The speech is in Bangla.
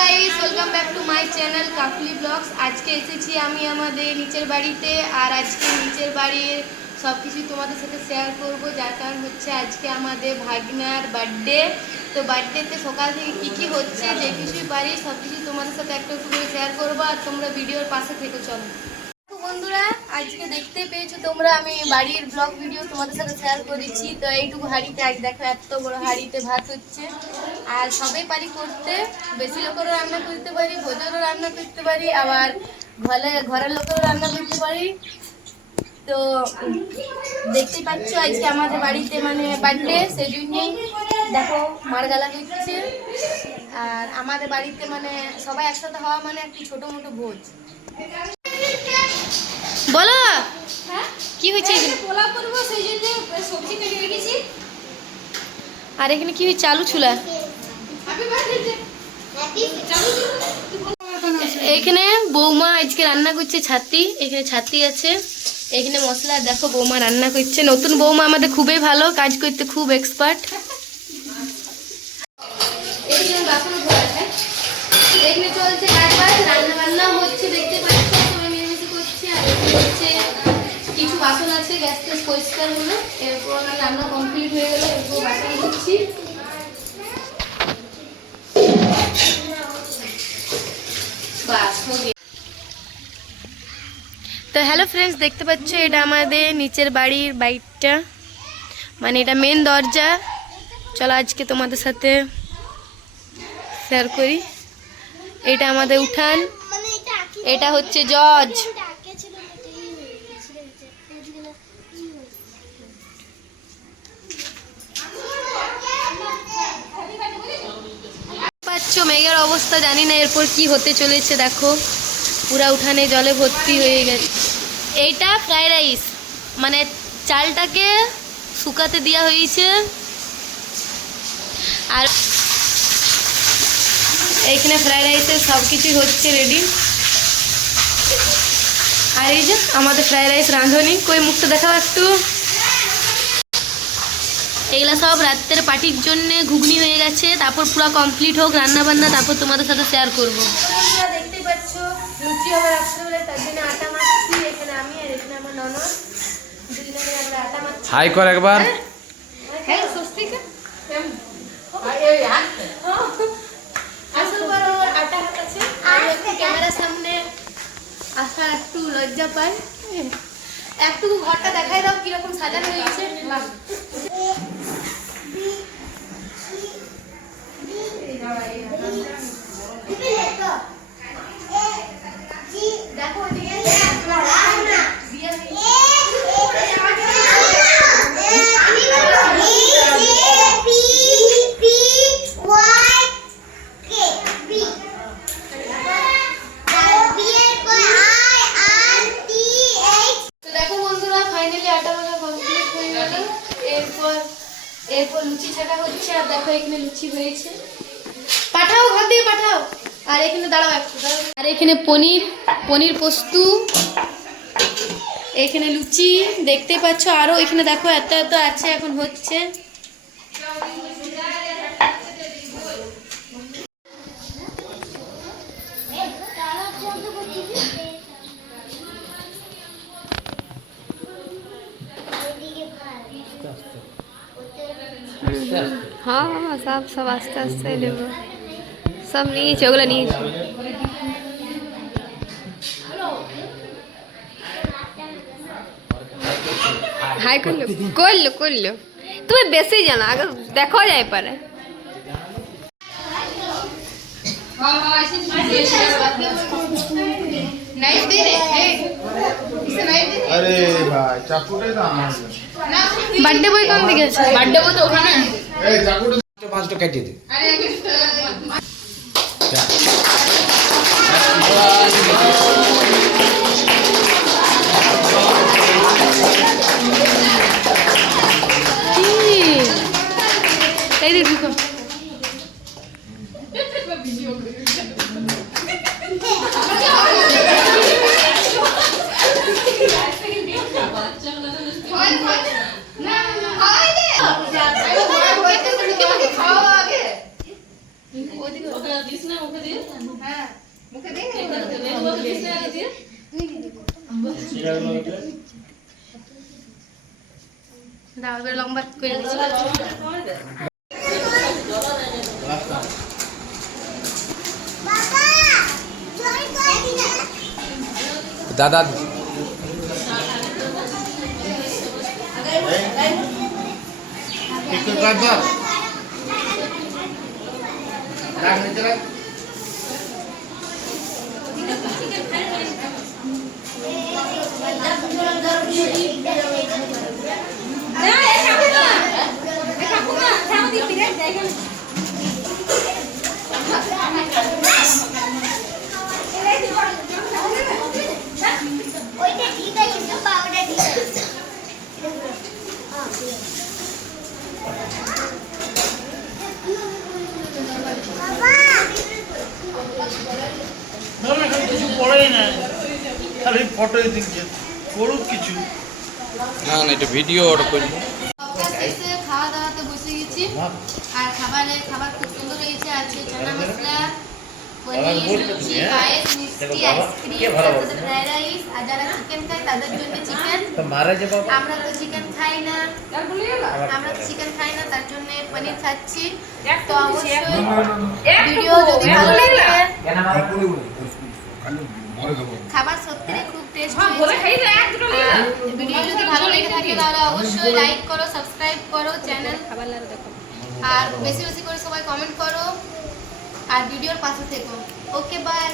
Guys, welcome back to my channel কাফলি ব্লগস। আজকে এসেছি আমি আমাদের নিচের বাড়িতে, আর আজকে নিচের বাড়ির সব কিছু তোমাদের সাথে শেয়ার করব। যার কারণ হচ্ছে আজকে আমাদের ভাগনার বার্থডে। তো বার্থডেতে সকাল থেকে কী কী হচ্ছে, যে কিছুই পারি সব কিছু তোমাদের সাথে একটু একটু করে শেয়ার করবো, আর তোমরা ভিডিওর পাশে থেকে চলো। বন্ধুরা, আজকে দেখতে পেয়েছো তোমরা, আমি বাড়ির ব্লগ ভিডিও তোমাদের সাথে শেয়ার করেছি। তো এইটুকু হাঁড়িতে আজ দেখো এত বড় হাঁড়িতে ভাত হচ্ছে, আর সবাই পারি করতে। বেশি লোকেরও রান্না করতে পারি, ভোজেরও রান্না করতে পারি, আবার ঘরের লোকেরও রান্না করতে পারি। তো দেখতেই পাচ্ছ আজকে আমাদের বাড়িতে মানে বার্থডে, সেই জন্যেই দেখো মারগালা হচ্ছে। আর আমাদের বাড়িতে মানে সবাই একসাথে হওয়া মানে একটি ছোটো মোটো ভোজ। বলো কি হয়েছে? পোলাও করব, সেই জন্য সবজি কেটে রেখেছি। আর এখানে কি হয়েছে? আলু ছুলা। এখানে বৌমা আজকে রান্না করছে ছাতি। এখানে ছাতি আছে, এখানে মশলা দেখো বৌমা রান্না করছে। নতুন বৌমা আমাদের খুবই ভালো, কাজ করতে খুব এক্সপার্ট। এখানে চলছে কাজ বাজ, রান্না বান্না হচ্ছে, দেখতে পাচ্ছ সবাই মিলেমিশে করছে। আর হচ্ছে কিছু বাসন আছে, গ্যাস ট্যাস পরিষ্কার হলো, এরপর রান্না কমপ্লিট হয়ে গেল, এরপর বাসন দিচ্ছি। তো হ্যালো ফ্রেন্ডস, দেখতে পাচ্ছ এটা আমাদের নিচের বাড়ির বাইকটা, মানে এটা মেন দরজা। চলো আজকে তোমাদের সাথে শেয়ার করি। এটা আমাদের উঠান, এটা হচ্ছে জজ। পাচ্ছ মেঘের অবস্থা, জানি না এরপর কি হতে চলেছে। দেখো পুরা উঠানে জলে ভর্তি হয়ে গেছে। এইটা ফ্রাইড রাইস, মানে চালটাকে শুকাতে দেওয়া হয়েছে। আর এইখানে ফ্রাইড রাইসের সব কিছুই হচ্ছে রেডি। আর এই যে আমাদের ফ্রাইড রাইস রাঁধুনি, কই মুখটা দেখাও একটু। এগুলা সব রাত্রের পার্টির জন্য ঘুগনি হয়ে গেছে, তারপর পুরো কমপ্লিট হোক রান্না বান্না, তারপর তোমাদের সাথে শেয়ার করবো। দেখতে পাচ্ছ লুচি হবে রাত্রে, তার জন্য আটা মাখছি। এখানে আমি আর এখানে আমার ননদ, দুজনে আমরা আটা মাখছি। হাই কর একবার। হ্যাঁ স্বস্তিকা আসল বড় আটা হাতাছে, আর একটু ক্যামেরার সামনে আসার একটু লজ্জা পায়। একটু ঘরটা দেখাই দাও কিরকম সাজানো হয়েছে। দেখো এরপর লুচি ছাকা হচ্ছে। আর দেখো এখানে লুচি হয়েছে, পাঠাও ঘর দিয়ে পাঠাও। আর এখানে দাঁড়াও একটু, আর এখানে পনির পোস্ত, এখানে লুচি দেখতেই পাচ্ছ। আরো এখানে দেখো এত এত আছে, এখন হচ্ছে। हाँ हाँ सब आस्ते आस्ते लेबो, सब নিয়েছে, ওগুলো নিয়েছে। হাই করলো তুমি বেশি জানো, আগে দেখো যায় পারে। আরে ভাই চাকুটা দাও। বার্থডে বই কোন দিকে আছে? বার্থডে বই তো ওখানে। এই চাকুটা পাঁচটা কেটে দে। আরে এই দেখো ওদিকে ওকে দিস না ওকে দিয়ে হ্যাঁ মুখে দে ওকে দিস না আগে দিয়ে দাও এবার লম্বা করে দিচ্ছি দাদা একটু কাট দাও রাখ নিচে রাখ ওইটা ঠিক আছে তো পাউডার ঠিক আছে না খালি কিছু পড়েই না খালি ফটোই দিচ্ছে করুক কিছু না না এটা ভিডিও অর্ডার করি শেষে খাওয়া দাওয়াতে বসে গেছি আর খাবার খুব সুন্দর হয়েছে আছে চানা মশলা পনির লুচি পায়েস মিষ্টি আইসক্রিম তারপরে ফ্রাইড রাইস আর যারা চিকেন খায় তাদের জন্য চিকেন তো মারা যে বাবা আমরা তো চিকেন খাই না তার জন্য পনির খাচ্ছি তো অবশ্যই ভিডিও যদি ভালো লাগে খাবার সত্যি খুব টেস্ট ভিডিও যদি ভালো লেগে থাকে তাহলে অবশ্যই লাইক করো সাবস্ক্রাইব করো চ্যানেল আর বেশি বেশি করে সবাই কমেন্ট করো আর ভিডিওর পাশে থেকো ওকে বাই